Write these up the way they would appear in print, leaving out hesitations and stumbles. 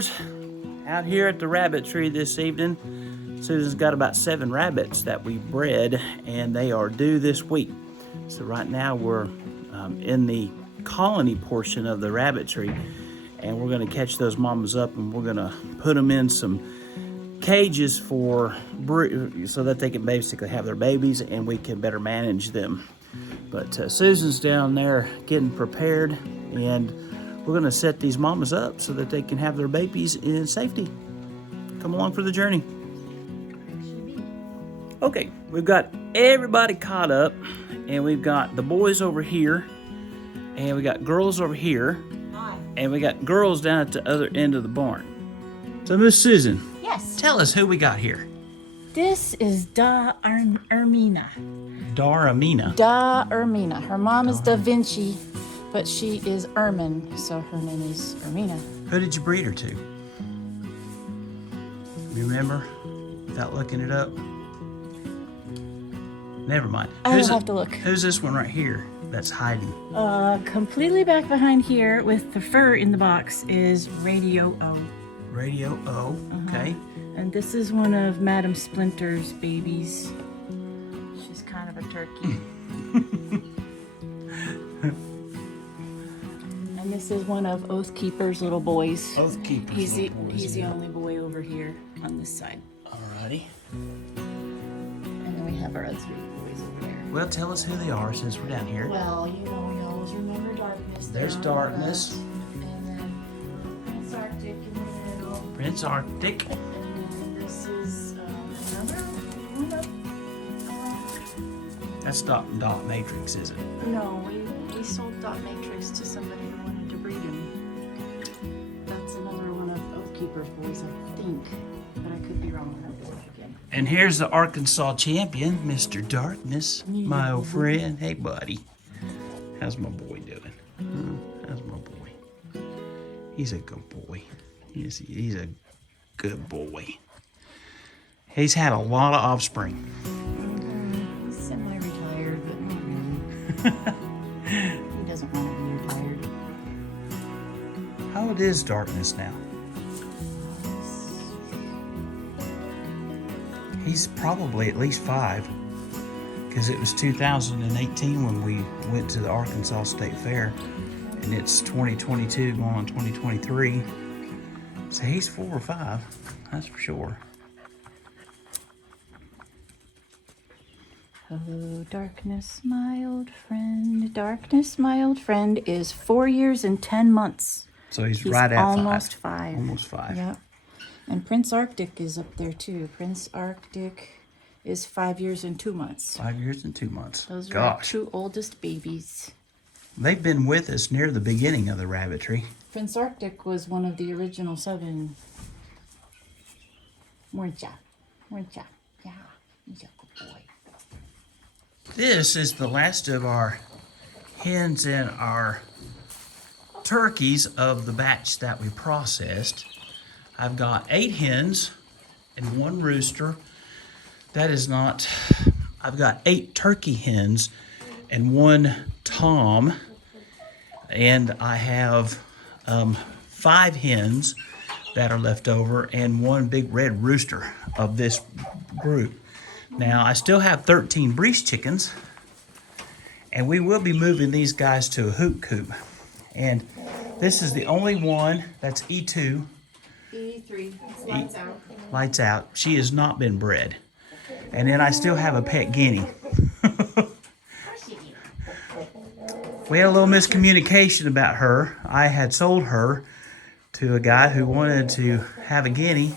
outdoors, out here at the rabbitry this evening. Susan's got about 7 rabbits that we bred, and they are due this week. So right now we're in the colony portion of the rabbitry, and we're going to catch those mamas up, and we're going to put them in some cages so that they can basically have their babies and we can better manage them. But Susan's down there getting prepared, and we're going to set these mamas up so that they can have their babies in safety. Come along for the journey. Okay, we've got everybody caught up, and we've got the boys over here, and we got girls over here, and we got girls down at the other end of the barn. So Miss Susan, yes, tell us who we got here. this is Ermina. Ermina. Ermina. Her mom is Da Vinci, but she is Ermin, so her name is Ermina. Who did you breed her to? Remember? Without looking it up? Never mind. I'll have to look. Who's this one right here that's hiding? Completely back behind here with the fur in the box is Radio O. Radio O, okay. And this is one of Madam Splinter's babies. She's kind of a turkey. And this is one of Oathkeeper's little boys. Oathkeeper's He's the only boy over here on this side. Alrighty. And then we have our other 3 boys over there. Well, tell us who they are since we're down here. Well, you know, we always remember Darkness. There's Darkness. And then Prince Arctic in the middle. Prince Arctic. And then this is another one of... That's Dot Matrix, is it? No, we sold Dot Matrix to somebody who wanted to breed him. That's another one of Oathkeeper's boys, I think. But I could be wrong. Again. And here's the Arkansas champion, Mr. Darkness, my old friend. Hey, buddy. How's my boy doing? How's my boy? He's a good boy. He's a good boy. He's had a lot of offspring. He's semi-retired, but not really. He doesn't want to be retired. How old is Darkness now? He's probably at least 5, because it was 2018 when we went to the Arkansas State Fair, and it's 2022 going on 2023. So he's 4 or 5, that's for sure. Oh, Darkness, my old friend. Darkness, my old friend is 4 years and 10 months. So he's right at 5. Almost 5. Almost 5. Yep. And Prince Arctic is up there too. Prince Arctic is 5 years and 2 months. 5 years and 2 months. Those are our 2 oldest babies. They've been with us near the beginning of the rabbitry. Prince Arctic was one of the original 7. Weren't ya? Yeah, he's a good boy. This is the last of our hens and our turkeys of the batch that we processed. I've got 8 hens and 1 rooster. That is not... I've got 8 turkey hens and 1 tom. And I have 5 hens that are left over and 1 big red rooster of this group. Now, I still have 13 breech chickens, and we will be moving these guys to a hoop coop. And this is the only one that's E2. E3, lights out. Lights out. She has not been bred. And then I still have a pet guinea. We had a little miscommunication about her. I had sold her to a guy who wanted to have a guinea,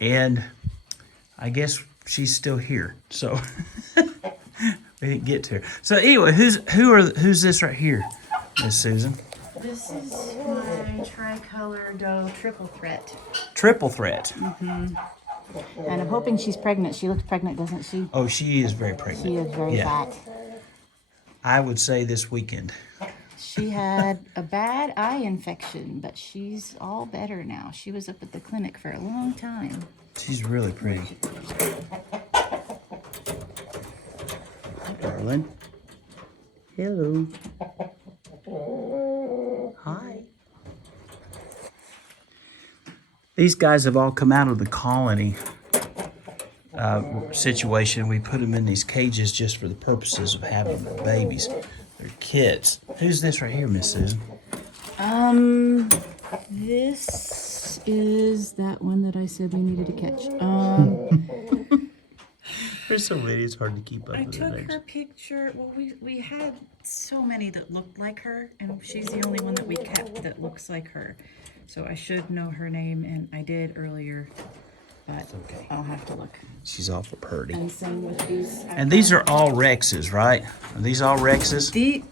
and I guess she's still here. So we didn't get to her. So anyway, who's this right here, Miss Susan? This is my tricolor doe triple threat. Triple threat. And I'm hoping she's pregnant. She looks pregnant, doesn't she? Oh, she is very pregnant. She is very fat. I would say this weekend. She had a bad eye infection, but she's all better now. She was up at the clinic for a long time. She's really pretty. Darling. Hello. Hi. These guys have all come out of the colony situation. We put them in these cages just for the purposes of having babies. They're kids. Who's this right here, Miss Susan? This is that one that I said we needed to catch. There's so many, it's hard to keep up I with took the names. her picture. Well, we had so many that looked like her, and she's the only one that we kept that looks like her. So I should know her name, and I did earlier, but okay. I'll have to look. She's awful pretty. And same with these. And these are all Rexes, right? Are these all Rexes?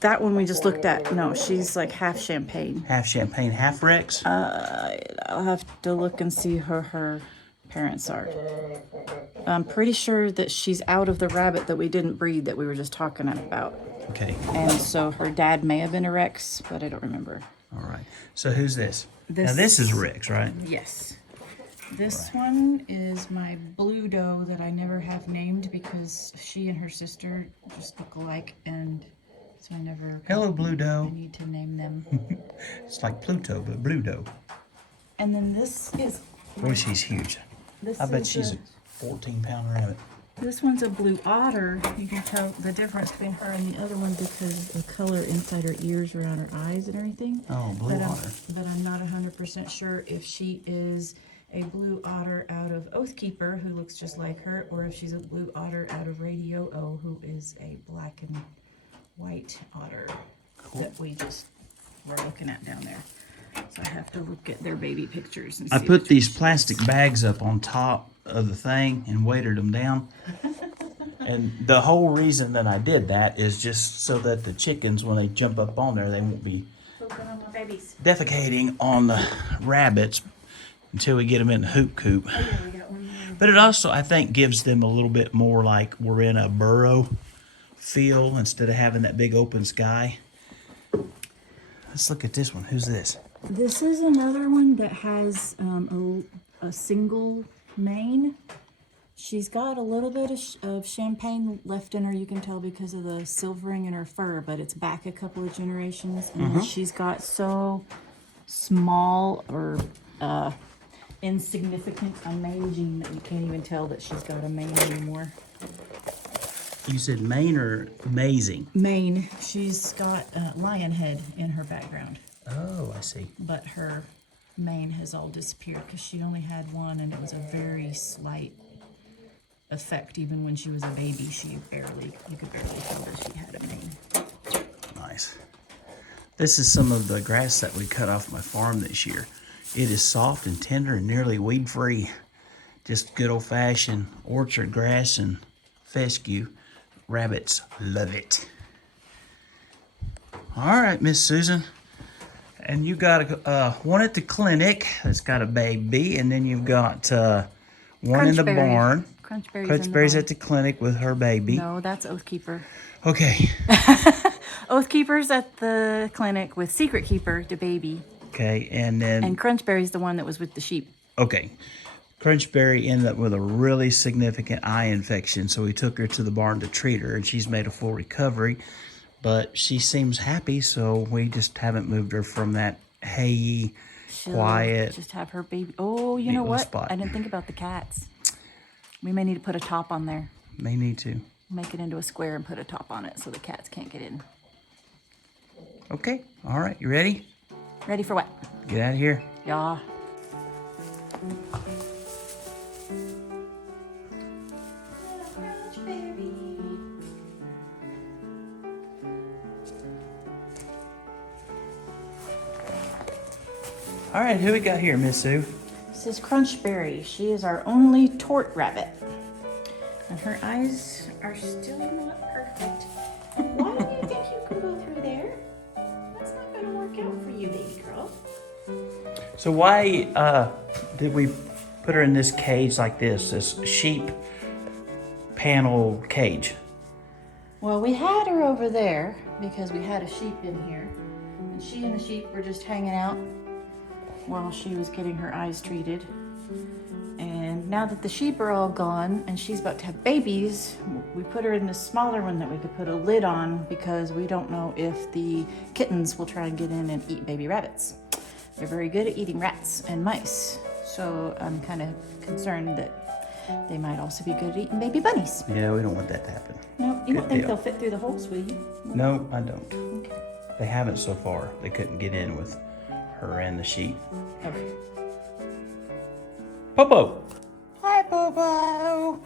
That one we just looked at. No, she's like half champagne. Half champagne, half Rex? I'll have to look and see who her parents are. I'm pretty sure that she's out of the rabbit that we didn't breed that we were just talking about. Okay. And so her dad may have been a Rex, but I don't remember. All right. So who's this? Now this is Rex, right? Yes. This one is my blue doe that I never have named because she and her sister just look alike, and so I never... Hello, blue doe. I need to name them. It's like Pluto, but blue doe. And then this is... Boy, she's huge. I bet she's a 14-pound rabbit. This one's a blue otter. You can tell the difference between her and the other one because the color inside her ears, around her eyes and everything. Oh, blue otter. But I'm not 100% sure if she is a blue otter out of Oathkeeper, who looks just like her, or if she's a blue otter out of Radio O, who is a black and white otter that we just were looking at down there. So I have to look at their baby pictures and see. I put these plastic bags up on top of the thing and weighted them down. And the whole reason that I did that is just so that the chickens, when they jump up on there, they won't be defecating on the rabbits until we get them in the hoop coop. Oh, yeah, we got one more. But it also, I think, gives them a little bit more like we're in a burrow feel instead of having that big open sky. Let's look at this one. Who's this? This is another one that has a single mane. She's got a little bit of champagne left in her, you can tell because of the silvering in her fur, but it's back a couple of generations. And then she's got so small or insignificant a mane that you can't even tell that she's got a mane anymore. You said mane or amazing? Mane. She's got a lion head in her background. Oh, I see. But her mane has all disappeared because she only had one, and it was a very slight effect. Even when she was a baby, you could barely tell that she had a mane. Nice. This is some of the grass that we cut off my farm this year. It is soft and tender and nearly weed-free. Just good old-fashioned orchard grass and fescue. Rabbits love it. All right, Miss Susan. And you got one at the clinic that's got a baby, and then you've got one in the barn. Crunchberry's at the clinic with her baby. No, that's Oathkeeper. Okay. Oathkeeper's at the clinic with Secret Keeper, the baby. Okay, and then... And Crunchberry's the one that was with the sheep. Okay. Crunchberry ended up with a really significant eye infection, so we took her to the barn to treat her, and she's made a full recovery. But she seems happy, so we just haven't moved her from that hay, quiet... Just have her baby... Oh, you know what? Spot. I didn't think about the cats. We may need to put a top on there. May need to. Make it into a square and put a top on it so the cats can't get in. Okay. All right. You ready? Ready for what? Get out of here. Yeah. All right. Who we got here, Miss Sue? This is Crunchberry. She is our only tort rabbit. And her eyes are still not perfect. Why do you think you can go through there? That's not going to work out for you, baby girl. So why did we put her in this cage like this sheep panel cage? Well, we had her over there because we had a sheep in here. And she and the sheep were just hanging out while she was getting her eyes treated. And now that the sheep are all gone and she's about to have babies, we put her in this smaller one that we could put a lid on because we don't know if the kittens will try and get in and eat baby rabbits. They're very good at eating rats and mice. So I'm kind of concerned that they might also be good at eating baby bunnies. Yeah, we don't want that to happen. No, you don't Good think deal. they'll fit through the holes, will you? No, I don't. Okay. They haven't so far. They couldn't get in with her and the sheep. Okay. Popo! Hi, Bobo.